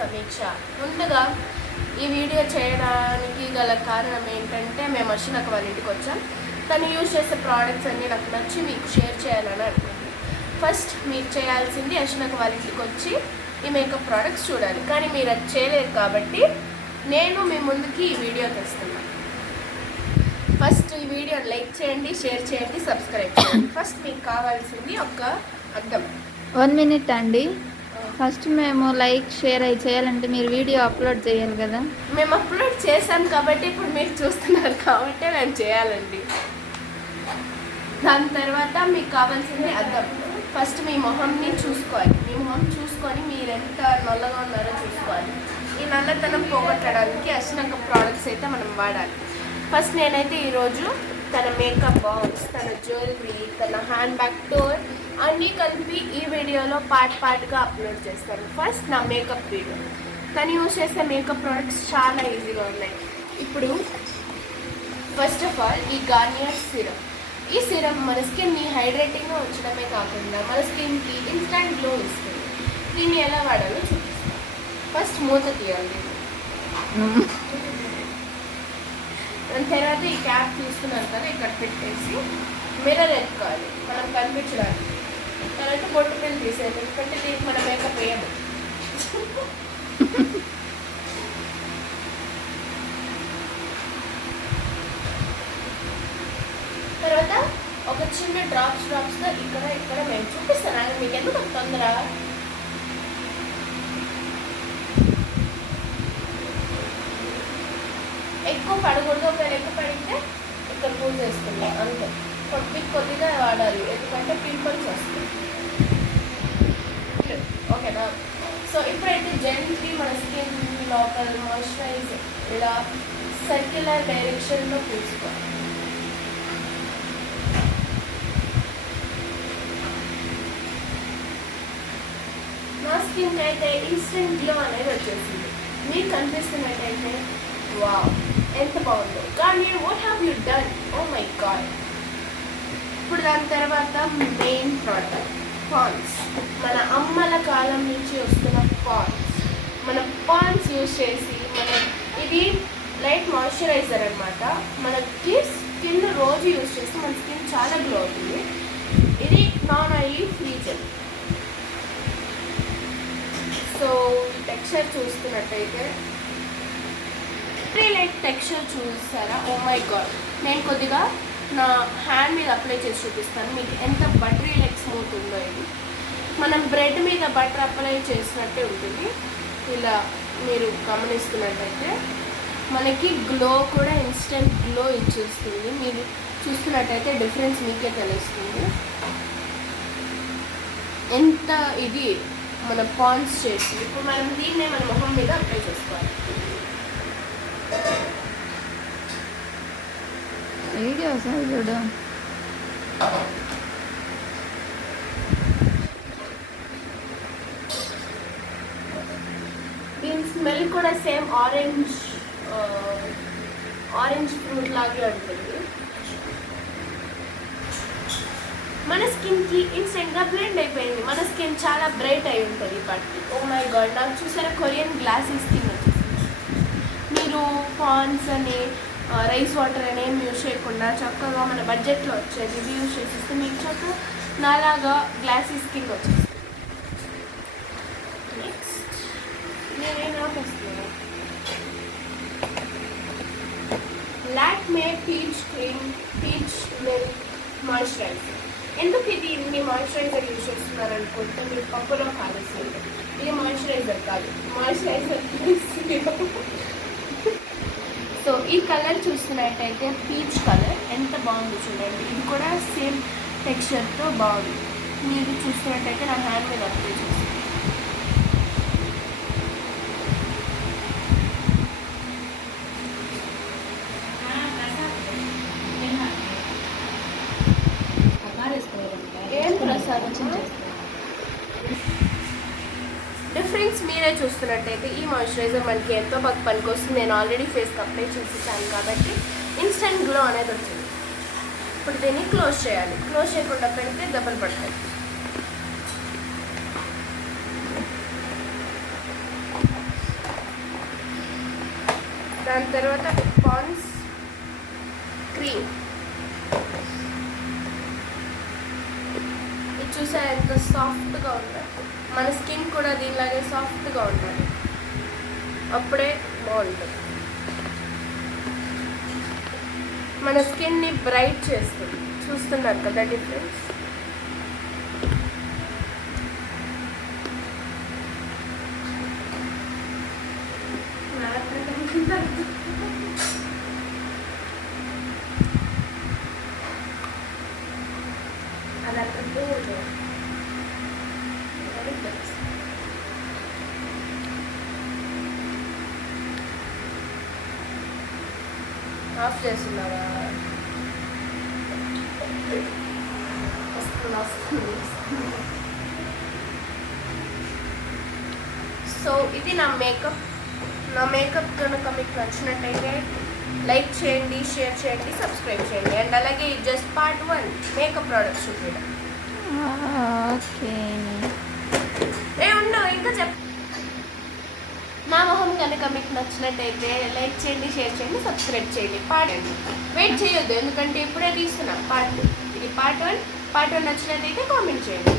సమీక్ష. ముందుగా ఈ వీడియో చేయడానికి గల కారణం ఏంటంటే మేము అశ్వినక్క వాళ్ళ ఇంటికి వచ్చాం. తను యూజ్ చేసే ప్రోడక్ట్స్ అన్నీ నాకు నచ్చి మీకు షేర్ చేయాలని అనుకుంటున్నాను. ఫస్ట్ మీరు చేయాల్సింది అశ్వినక్క వాళ్ళ ఇంటికి వచ్చి ఈ మేకప్ ప్రోడక్ట్స్ చూడాలి. కానీ మీరు అది చేయలేరు కాబట్టి నేను మీ ముందుకి ఈ వీడియో తెస్తున్నాను. ఫస్ట్ ఈ వీడియోని లైక్ చేయండి, షేర్ చేయండి, సబ్స్క్రైబ్ చేయండి. ఫస్ట్ మీకు కావాల్సింది ఒక అద్దం. 1 minute అండి. ఫస్ట్ మేము లైక్ షేర్ అవి చేయాలంటే మీరు వీడియో అప్లోడ్ చేయాలి కదా. మేము అప్లోడ్ చేసాం కాబట్టి ఇప్పుడు మీరు చూస్తున్నారు కాబట్టి మేము చేయాలండి. దాని తర్వాత మీకు కావాల్సింది అద్దం. ఫస్ట్ మీ మొహంని చూసుకోవాలి. మీ మొహం చూసుకొని మీరు ఎంత నల్లగా ఉన్నారో చూసుకోవాలి. ఈ నల్లతనం పోగొట్టడానికి అశ్వినక్క ప్రోడక్ట్స్ అయితే మనం వాడాలి. ఫస్ట్ నేనైతే ఈరోజు తన మేకప్ బాక్స్, తన జ్యువెలరీ, తన హ్యాండ్ బ్యాగ్ టూర్ అన్నీ కలిపి ఈ వీడియోలో పార్ట్గా అప్లోడ్ చేస్తాను. ఫస్ట్ నా మేకప్ వీడియో. తను యూజ్ చేసే మేకప్ ప్రోడక్ట్స్ చాలా ఈజీగా ఉన్నాయి. ఇప్పుడు ఫస్ట్ ఆఫ్ ఆల్ ఈ గార్నియర్ సిరమ్. ఈ సిరమ్ మన స్కిన్ని హైడ్రేటింగ్గా ఉంచడమే కాకుండా మన స్కిన్కి ఇన్స్టంట్ గ్లో ఇస్తుంది. దీన్ని ఎలా వాడాలో చూపిస్తాను. ఫస్ట్ మూత తీయాలి. దాని తర్వాత ఈ క్యాప్ తీసుకున్నాను కదా ఇక్కడ పెట్టేసి మిర్రర్ ఎత్తుకోవాలి మనం కనిపించడానికి. తర్వాత బొట్టు పిల్లి తీసేయాలి, ఎందుకంటే దీనికి మనం మేకప్ వేయము. తర్వాత ఒక చిన్న డ్రాప్స్తో ఇక్కడ మేము చూపిస్తాను. మీకు ఎందుకు తొందర? ఎక్కువ పడకూడదు. ఒకవేళ ఎక్కువ పడితే ఇక్కడ పూజ చేసుకుంటాం అంతే. కొద్దిగా వాడాలి, ఎందుకంటే పింపుల్స్ వస్తాయి. ఓకేనా? సో ఇప్పుడైతే జెంట్లీ మన స్కిన్ లోపల మాయిశ్చరైజ్ ఇలా సర్క్యులర్ డైరెక్షన్లో పూసుకోవాలి. నా స్కిన్ అయితే ఇన్స్టెంట్ గ్లో అనేది వచ్చేసింది. మీకు కనిపిస్తున్నట్టయితే వావ్ ఎంత బాగుందో. కానీ what have you done? Oh my god. ఇప్పుడు దాని తర్వాత మెయిన్ ప్రోడక్ట్ పాండ్స్. మన అమ్మల కాలం నుంచి వస్తున్న పాండ్స్. మన పాండ్స్ యూజ్ చేసి ఇది లైట్ మాయిశ్చరైజర్ అనమాట. మనకి స్కిన్ రోజు యూజ్ చేస్తే మన స్కిన్ చాలా గ్లో అవుతుంది. ఇది non oily free gel. So texture చూసుకున్నట్టయితే లైట్ టెక్స్చర్ చూస్తారా? Oh my god. నేను కొద్దిగా నా హ్యాండ్ మీద అప్లై చేసి చూపిస్తాను మీకు ఎంత బటరీ లైక్ స్మూత్ ఉందో. ఇది మనం బ్రెడ్ మీద బటర్ అప్లై చేసినట్టే ఉంటుంది. ఇలా మీరు గమనిస్తున్నట్టయితే మనకి గ్లో కూడా ఇన్స్టెంట్ గ్లో ఇచ్చేస్తుంది. మీరు చూస్తున్నట్టయితే డిఫరెన్స్ మీకే తెలుస్తుంది. ఎంత ఇది మన పాండ్స్ చేసి ఇప్పుడు మనం దీన్నే మన మొహం మీద అప్లై చేసుకోవాలి. వీడియో చూడు. దీని స్మెల్ కూడా సేమ్ ఆరెంజ్ ఫ్రూట్ లాగే ఉంటుంది. మన స్కిన్కి ఇన్స్టెంట్గా బ్లెండ్ అయిపోయింది. మన స్కిన్ చాలా బ్రైట్ అయి ఉంటుంది. బట్ ఓ మై గాడ్, నాకు చూసారా కొరియన్ గ్లాసీ స్కిన్ వచ్చేసింది. మీరు పాండ్స్ అని రైస్ వాటర్ అని ఏం యూజ్ చేయకుండా చక్కగా మన బడ్జెట్లో వచ్చేది ఇది యూజ్ చేసేస్తే మీకు చక్కగా నాలాగా గ్లాసీ స్కిన్ వచ్చేస్తుంది. నెక్స్ట్ నేనేం ఆపేస్తున్నాను. Lakme peach milk moisturiser. ఎందుకు ఇది ఇన్ని మాయిశ్చరైజర్ యూజ్ చేస్తున్నారు అనుకుంటే మీరు పప్పులో కాలేస్తుంది. ఇది మాయిశ్చరైజర్ కాదు, మాయిశ్చరైజర్. సో ఈ కలర్ చూస్తున్నట్టయితే పీచ్ కలర్ ఎంత బాగుంది చూడండి. ఇది కూడా సేమ్ టెక్స్చర్తో బాగుంది. మీరు చూస్తున్నట్టయితే నా హ్యాండ్ మీద అప్లై చేస్తాను. ఏం ప్రసాదం డిఫరెన్స్ మీరే చూస్తున్నట్టయితే ఈ మాయిశ్చరైజర్ మనకి ఎంతో బాగా పనికొస్తుంది. నేను ఆల్రెడీ ఫేస్కి అప్లై చేసేసాను కాబట్టి ఇన్స్టెంట్ గ్లో అనేది వచ్చింది. ఇప్పుడు దీన్ని క్లోజ్ చేయాలి. క్లోజ్ చేయకుండా పెడితే దెబ్బలు పడతాయి. దాని తర్వాత పాండ్స్ క్రీమ్. ఇది చూసా ఎంత సాఫ్ట్గా ఉందో. మన స్కిన్ కూడా దీనిలాగే సాఫ్ట్గా ఉండాలి, అప్పుడే బాగుంటుంది. మన స్కిన్ని బ్రైట్ చేస్తుంది. చూస్తున్నారు కదా డిఫరెన్స్. అది అక్కడ ఆఫ్ చేస్తున్నావా? సో ఇది నా మేకప్. నా మేకప్ కనుక మీకు నచ్చినట్టయితే లైక్ చేయండి, షేర్ చేయండి, సబ్స్క్రైబ్ చేయండి. అండ్ అలాగే జస్ట్ పార్ట్ 1 మేకప్ ప్రోడక్ట్స్ చూపించడం. ఓకే, ఉండవు ఇంకా నా మొహం కనుక మీకు నచ్చినట్టయితే లైక్ చేయండి, షేర్ చేయండి, సబ్స్క్రైబ్ చేయండి. పాడండి, వెయిట్ చేయొద్దు, ఎందుకంటే ఇప్పుడే తీస్తున్నా పార్ట్ 2. ఇది పార్ట్ 1. పార్ట్ 1 నచ్చినట్టయితే కామెంట్ చేయండి.